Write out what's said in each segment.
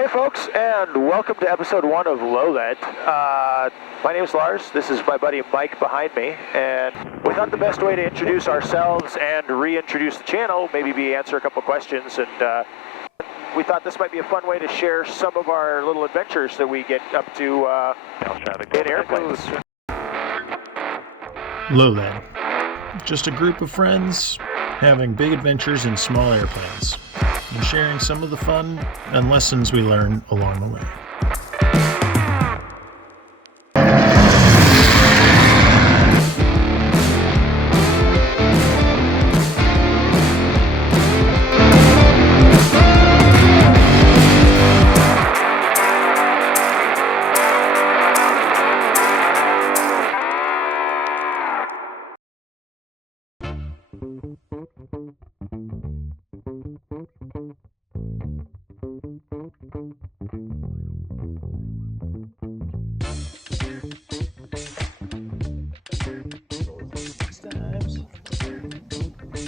Hey folks, and welcome to episode 1 of Low-Let. My name is Lars, this is my buddy Mike behind me, and we thought the best way to introduce ourselves and reintroduce the channel maybe be answer a couple questions, and we thought this might be a fun way to share some of our little adventures that we get up to in airplanes. Low-Let, just a group of friends having big adventures in small airplanes and sharing some of the fun and lessons we learn along the way.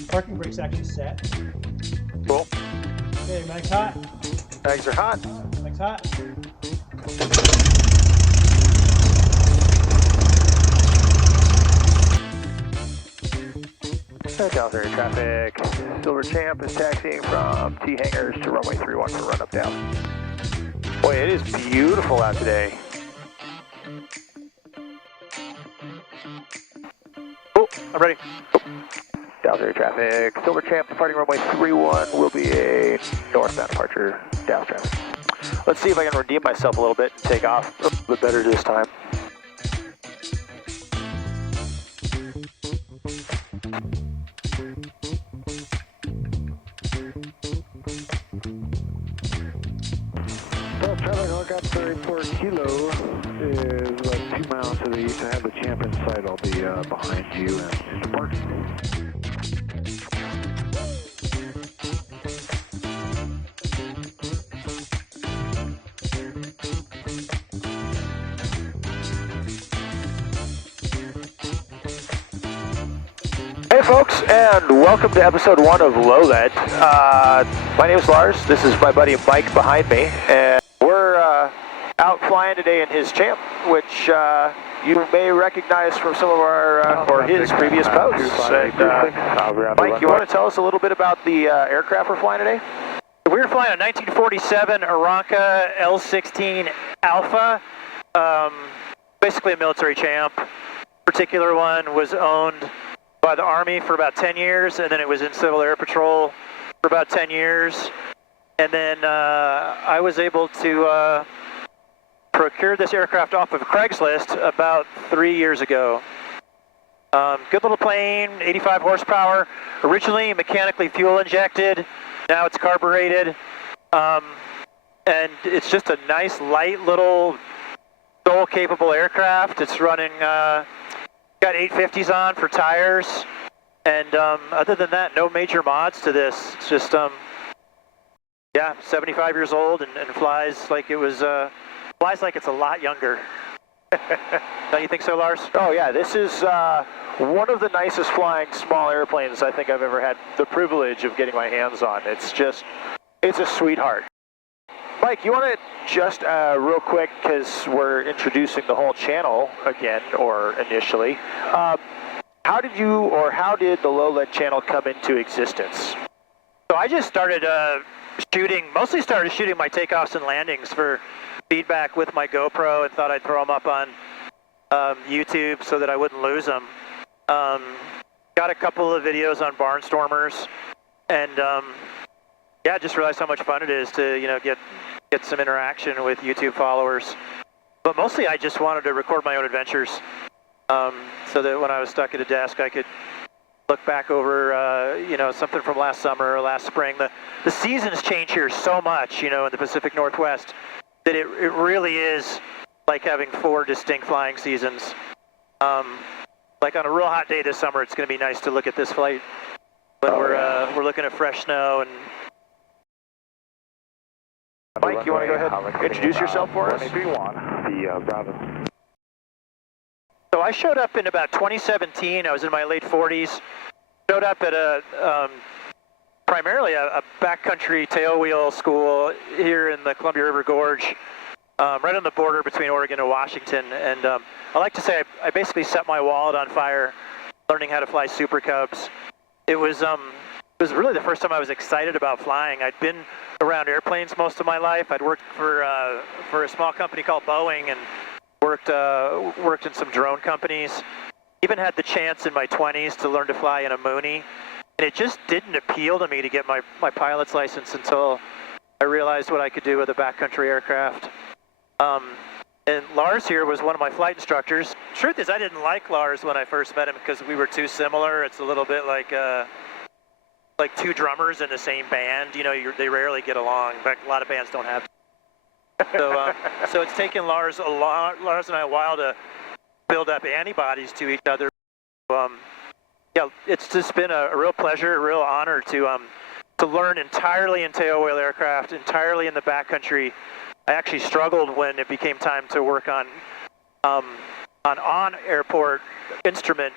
Parking brake's actually set. Cool. Okay, Mike's hot. Bags are hot. Mike's hot. Dallas area traffic. Silver Champ is taxiing from T hangars to runway 31 for run up down. Boy, it is beautiful out today. Oh, I'm ready. Dallas area traffic. Silver Champ departing runway 31 will be a northbound departure. Dallas traffic. Let's see if I can redeem myself a little bit and take off a little bit better this time. Traffic Helicopter 34 Kilo is about 2 miles to the east. I have the Champ in sight. I'll be behind you and into parking. Hey folks, and welcome to episode 1 of Low-Let. My name is Lars, this is my buddy Mike behind me, and we're out flying today in his Champ, which you may recognize from some of our, or his previous posts. And, Mike, you want to tell us a little bit about the aircraft we're flying today? We were flying a 1947 Aranca L-16 Alpha, basically a military Champ. This particular one was owned by the Army for about 10 years, and then it was in Civil Air Patrol for about 10 years. And then I was able to procure this aircraft off of Craigslist about 3 years ago. Good little plane, 85 horsepower, originally mechanically fuel injected, now it's carbureted. And it's just a nice, light little SOL capable aircraft. It's running, got 850s on for tires, and other than that, no major mods to this. It's just, yeah, 75 years old and flies like it was, flies like it's a lot younger. Don't you think so, Lars? Oh yeah, this is one of the nicest flying small airplanes I think I've ever had the privilege of getting my hands on. It's a sweetheart. Mike, you want to just real quick, because we're introducing the whole channel again, or initially, how did the Low-Let channel come into existence? So I just started mostly started shooting my takeoffs and landings for feedback with my GoPro, and thought I'd throw them up on YouTube so that I wouldn't lose them. Got a couple of videos on barnstormers, and yeah, just realized how much fun it is to, you know, get some interaction with YouTube followers. But mostly I just wanted to record my own adventures, so that when I was stuck at a desk I could look back over, you know, something from last summer or last spring. The seasons change here so much, you know, in the Pacific Northwest, that it really is like having 4 distinct flying seasons. Like on a real hot day this summer, it's going to be nice to look at this flight when we're looking at fresh snow. And Mike, you want to go ahead and introduce yourself for us? So I showed up in about 2017. I was in my late 40s. Showed up at a primarily a backcountry tailwheel school here in the Columbia River Gorge, right on the border between Oregon and Washington. And I like to say I basically set my wallet on fire learning how to fly Super Cubs. It was really the first time I was excited about flying. I'd been around airplanes most of my life. I'd worked for a small company called Boeing and worked in some drone companies. Even had the chance in my 20s to learn to fly in a Mooney. And it just didn't appeal to me to get my pilot's license until I realized what I could do with a backcountry aircraft. And Lars here was one of my flight instructors. Truth is, I didn't like Lars when I first met him because we were too similar. It's a little bit like two drummers in the same band. You know, they rarely get along. In fact, a lot of bands don't have. So it's taken Lars and I a while to build up antibodies to each other. Yeah, it's just been a real pleasure, a real honor to learn entirely in tailwheel aircraft, entirely in the backcountry. I actually struggled when it became time to work on airport instrument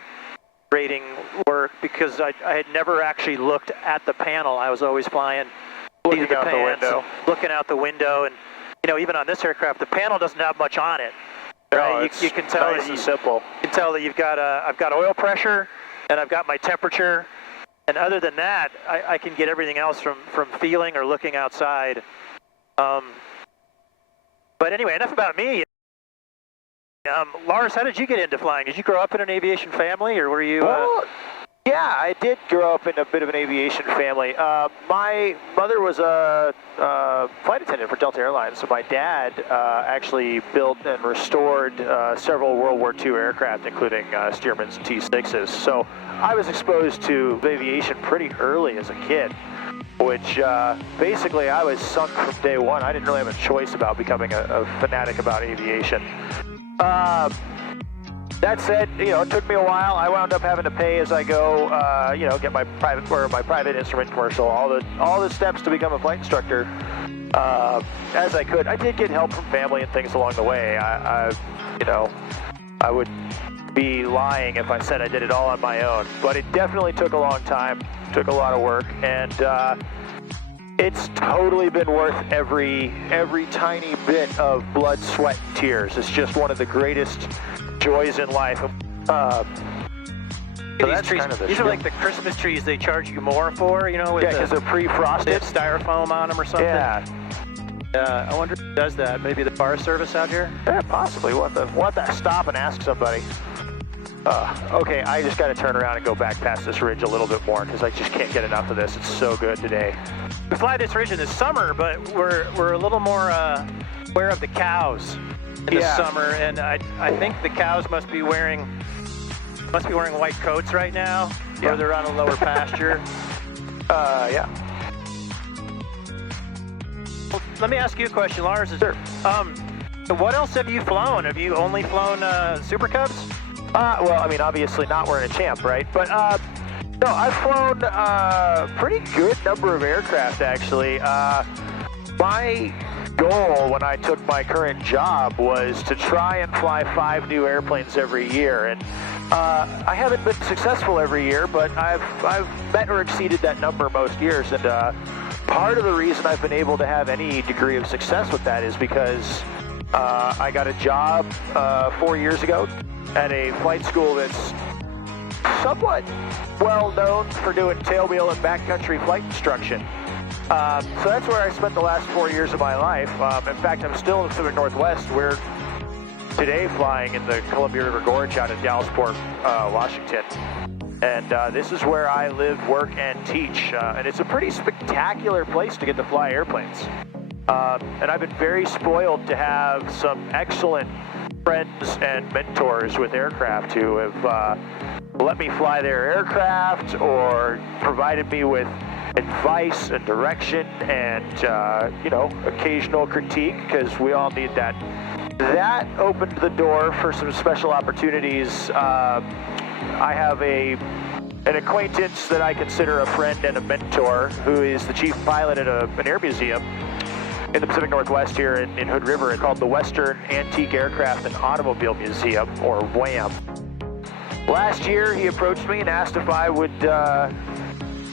rating work because I had never actually looked at the panel. I was always flying, looking out the window, looking out the window, and you know, even on this aircraft, the panel doesn't have much on it. Right? No, you can tell nice and simple. You can tell that I've got oil pressure, and I've got my temperature, and other than that, I can get everything else from feeling or looking outside. But anyway, enough about me. Lars, how did you get into flying? Did you grow up in an aviation family, or were you? Well, yeah, I did grow up in a bit of an aviation family. My mother was a flight attendant for Delta Airlines, so my dad actually built and restored several World War II aircraft, including Stearman's T-6s. So I was exposed to aviation pretty early as a kid, which basically I was sunk from day one. I didn't really have a choice about becoming a fanatic about aviation. That said, you know, it took me a while. I wound up having to pay as I go, you know, get my private instrument commercial, all the steps to become a flight instructor as I could. I did get help from family and things along the way. You know, I would be lying if I said I did it all on my own, but it definitely took a long time, took a lot of work, and it's totally been worth every tiny bit of blood, sweat, and tears. It's just one of the greatest joys in life. So these trees, these are like the Christmas trees they charge you more for, you know? With because they're pre-frosted. They have styrofoam on them or something. Yeah. I wonder who does that. Maybe the Forest Service out here? Yeah, possibly. We'll have to stop and ask somebody. Okay, I just got to turn around and go back past this ridge a little bit more because I just can't get enough of this. It's so good today. We fly this ridge in the summer, but we're a little more aware of the cows in the summer, and I think the cows must be wearing white coats right now, or they're on a lower pasture. Yeah. Well, let me ask you a question, Lars. Sure. What else have you flown? Have you only flown Super Cubs? Well, I mean, obviously not wearing a champ, right? But no, I've flown a pretty good number of aircraft, actually. My goal when I took my current job was to try and fly 5 new airplanes every year, and I haven't been successful every year, but I've met or exceeded that number most years, and part of the reason I've been able to have any degree of success with that is because I got a job 4 years ago at a flight school that's somewhat well known for doing tailwheel and backcountry flight instruction. So that's where I spent the last 4 years of my life. In fact, I'm still in the Pacific Northwest. We're today flying in the Columbia River Gorge out of Dallasport, Washington. And this is where I live, work, and teach. And it's a pretty spectacular place to get to fly airplanes. And I've been very spoiled to have some excellent friends and mentors with aircraft who have let me fly their aircraft or provided me with advice and direction and, you know, occasional critique, because we all need that. That opened the door for some special opportunities. I have an acquaintance that I consider a friend and a mentor who is the chief pilot at an air museum in the Pacific Northwest here in Hood River. It's called the Western Antique Aircraft and Automobile Museum, or WAM. Last year, he approached me and asked if I would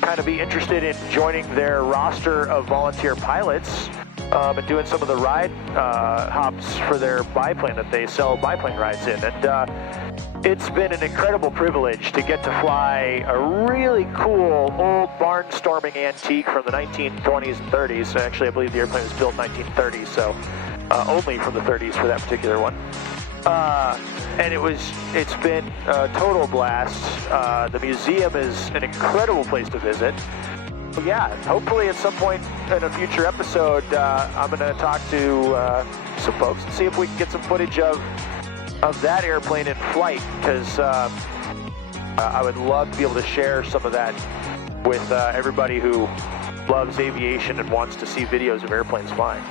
kind of be interested in joining their roster of volunteer pilots and doing some of the ride hops for their biplane that they sell biplane rides in. And it's been an incredible privilege to get to fly a really cool old barnstorming antique from the 1920s and 30s. Actually, I believe the airplane was built in 1930s, so only from the 30s for that particular one. And it's been a total blast. The museum is an incredible place to visit. Yeah, hopefully at some point in a future episode, I'm going to talk to some folks and see if we can get some footage of that airplane in flight, because I would love to be able to share some of that with everybody who loves aviation and wants to see videos of airplanes flying.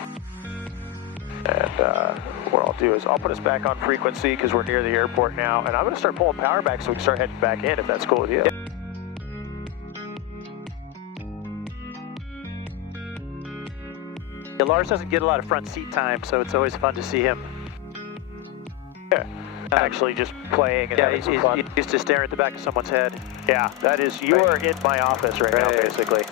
And what I'll do is I'll put us back on frequency because we're near the airport now, and I'm going to start pulling power back so we can start heading back in, if that's cool with you. Yeah, Lars doesn't get a lot of front seat time, so it's always fun to see him. Yeah, actually just playing and having some fun. He's used to staring at the back of someone's head. Yeah, that is, you are in my office right now, basically.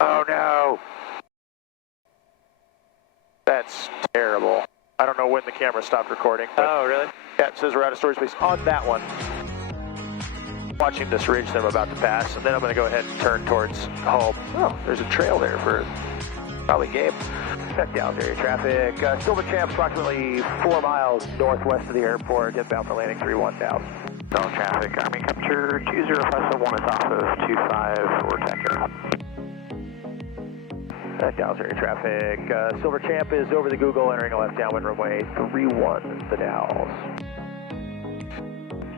Oh no. That's terrible. I don't know when the camera stopped recording. But oh, really? yeah, it says we're out of storage space on that one. Watching this ridge that I'm about to pass, and then I'm going to go ahead and turn towards home. Oh, there's a trail there for probably game. Check Dallas area traffic. Silver Champ, approximately 4 miles northwest of the airport. Inbound for landing 3-1 down. Zone traffic. Army Capture 20571 is off of 25 for TAC. Dallas area traffic. Silver Champ is over the Google, entering a left downwind runway 31 the Dallas.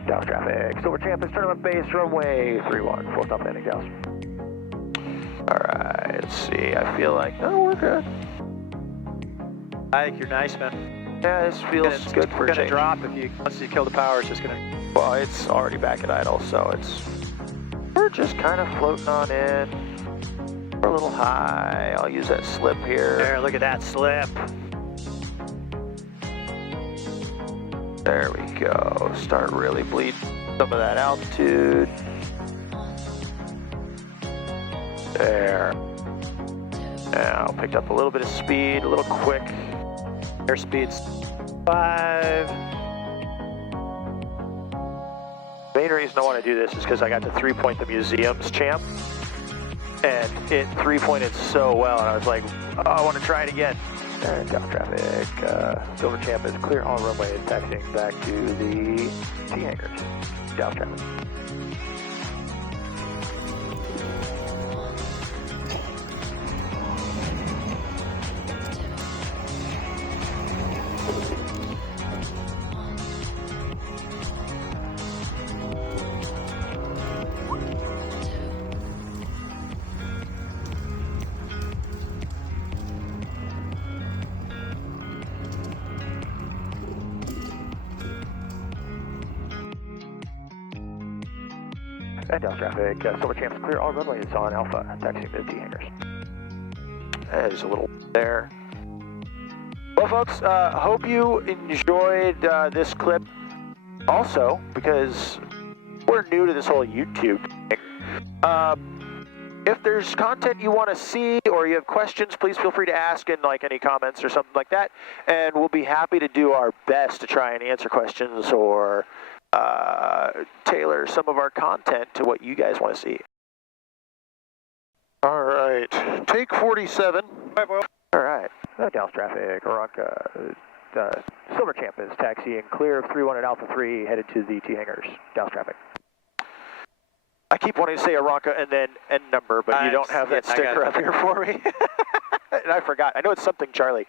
Dallas traffic. Silver Champ is turning left base, runway 31. Full stop landing, Dallas. Alright, let's see. I feel like, oh, we're good. I think you're nice, man. Yeah, this feels good for a change. It's gonna drop once you kill the power, it's just gonna... Well, it's already back at idle, so we're just kind of floating on in. We're a little high. I'll use that slip here. There, look at that slip. There we go. Start really bleeding some of that altitude. There. Now picked up a little bit of speed, a little quick. Airspeed's 5. Main reason I want to do this is because I got to 3-point the museum's champ, and it 3-pointed so well, and I was like, oh, I want to try it again. And down traffic. Silver Champ is clear all runway, taxiing back to the T hangars. Down traffic. And down traffic. Silver Champ's clear all runway is on Alpha, taxiing to the T hangars. There's a little there. Well, folks, hope you enjoyed this clip also, because we're new to this whole YouTube thing. If there's content you want to see or you have questions, please feel free to ask in like any comments or something like that, and we'll be happy to do our best to try and answer questions or tailor some of our content to what you guys want to see. All right, take 47. All right, Dallas traffic, Aranca. Silver Champ is taxiing clear of 31 at Alpha 3, headed to the T hangars. Dallas traffic. I keep wanting to say Aranca and then N number, but you don't have that sticker up here for me. And I forgot. I know it's something Charlie.